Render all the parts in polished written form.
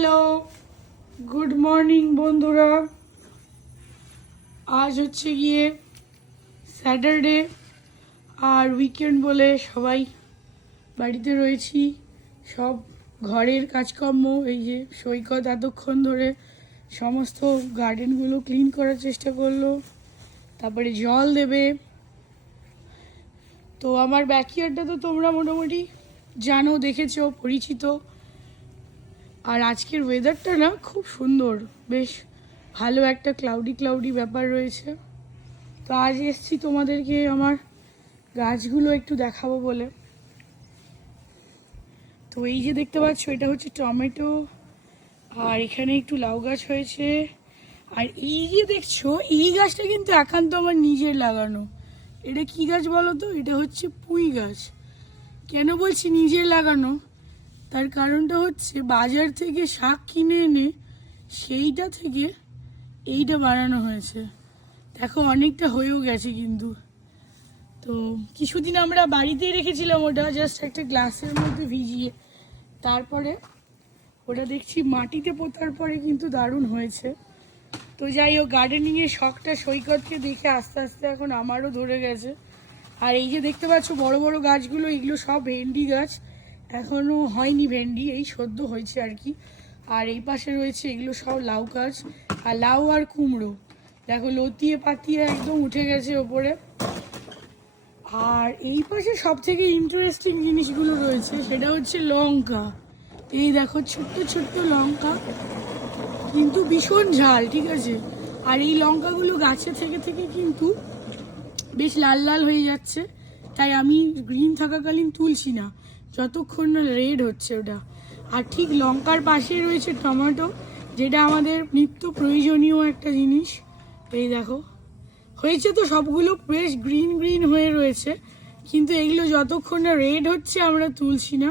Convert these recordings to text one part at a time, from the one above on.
Hello, good morning বন্ধুরা। আজ হচ্ছে গিয়ে স্যাটারডে আর উইকেন্ড বলে সবাই বাড়িতে রয়েছি। সব ঘরের কাজকর্ম, এই যে সৈকত এতক্ষণ ধরে সমস্ত গার্ডেনগুলো ক্লিন করার চেষ্টা করলো, তারপরে জল দেবে। তো আমার ব্যাকইয়ার্ডটা তো তোমরা মোটামুটি জানো, দেখেছো, পরিচিত। আর আজকের ওয়েদারটা না খুব সুন্দর, বেশ ভালো একটা ক্লাউডি ব্যাপার রয়েছে। তো আজ এসছি তোমাদেরকে আমার গাছগুলো একটু দেখাবো বলে। তো এই যে দেখতে পাচ্ছ, এটা হচ্ছে টমেটো, আর এখানে একটু লাউ গাছ হয়েছে। আর এই যে দেখছো, এই গাছটা কিন্তু একান্ত আমার নিজের লাগানো। এটা কি গাছ বলো তো? এটা হচ্ছে পুঁই গাছ। কেন বলছি নিজের লাগানো, তার কারণটা হচ্ছে বাজার থেকে শাক কিনে এনে সেইটা থেকে এইটা বানানো হয়েছে। দেখো অনেকটা হয়েও গেছে কিন্তু। তো কিছুদিন আমরা বাড়িতেই রেখেছিলাম ওটা, জাস্ট একটা গ্লাসের মধ্যে ভিজিয়ে। তারপরে ওটা দেখছি মাটিতে পোতার পরে কিন্তু দারুণ হয়েছে। তো যাই হোক, গার্ডেনিংয়ের শখটা সৈকতকে দেখে আস্তে আস্তে এখন আমারও ধরে গেছে। আর এই যে দেখতে পাচ্ছ বড় বড় গাছগুলো, এগুলো সব ভেন্ডি গাছ। এখনো হয়নি ভেন্ডি, এই সদ্য হয়েছে আর কি। আর এই পাশে রয়েছে এগুলো সব লাউ গাছ, আর লাউ আর কুমড়ো দেখো লতিয়ে পাতিয়ে একদম উঠে গেছে ওপরে। আর এই পাশে সব থেকে ইন্টারেস্টিং জিনিসগুলো রয়েছে, সেটা হচ্ছে লঙ্কা। এই দেখো ছোট্ট ছোট্ট লঙ্কা, কিন্তু ভীষণ ঝাল, ঠিক আছে। আর এই লঙ্কাগুলো গাছে থেকে থেকে কিন্তু বেশ লাল লাল হয়ে যাচ্ছে, তাই আমি গ্রিন থাকাকালীন তুলছি না, যতক্ষণ না রেড হচ্ছে ওটা। আর ঠিক লঙ্কার পাশেই রয়েছে টমেটো, যেটা আমাদের নিত্য প্রয়োজনীয় একটা জিনিস। এই দেখো হয়েছে তো, সবগুলো বেশ গ্রিন গ্রিন হয়ে রয়েছে, কিন্তু এগুলো যতক্ষণ না রেড হচ্ছে আমরা তুলছি না।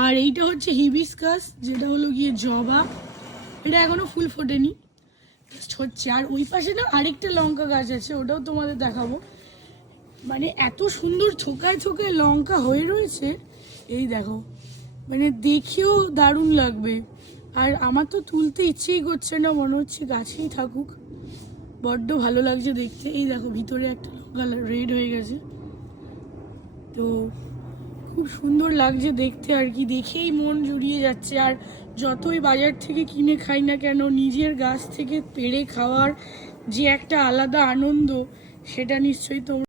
আর এইটা হচ্ছে হিবিস্কাস, যেটা হলো গিয়ে জবা। এটা এখনো ফুল ফোটেনি, হচ্ছে। আর ওই পাশে না আরেকটা লঙ্কা গাছ আছে, ওটাও তোমাদের দেখাবো। মানে এত সুন্দর থোকায় থোকায় লঙ্কা হয়ে রয়েছে, এই দেখো, মানে দেখেও দারুণ লাগবে। আর আমার তো তুলতে ইচ্ছেই করছে না, মনে হচ্ছে গাছেই থাকুক, বড্ড ভালো লাগছে দেখতে। এই দেখো ভিতরে একটা লঙ্কা রেড হয়ে গেছে, তো খুব সুন্দর লাগছে দেখতে আর কি, দেখেই মন জুড়িয়ে যাচ্ছে। আর যতই বাজার থেকে কিনে খাই না কেন, নিজের গাছ থেকে পেড়ে খাওয়ার যে একটা আলাদা আনন্দ, সেটা নিশ্চয়ই তোমরা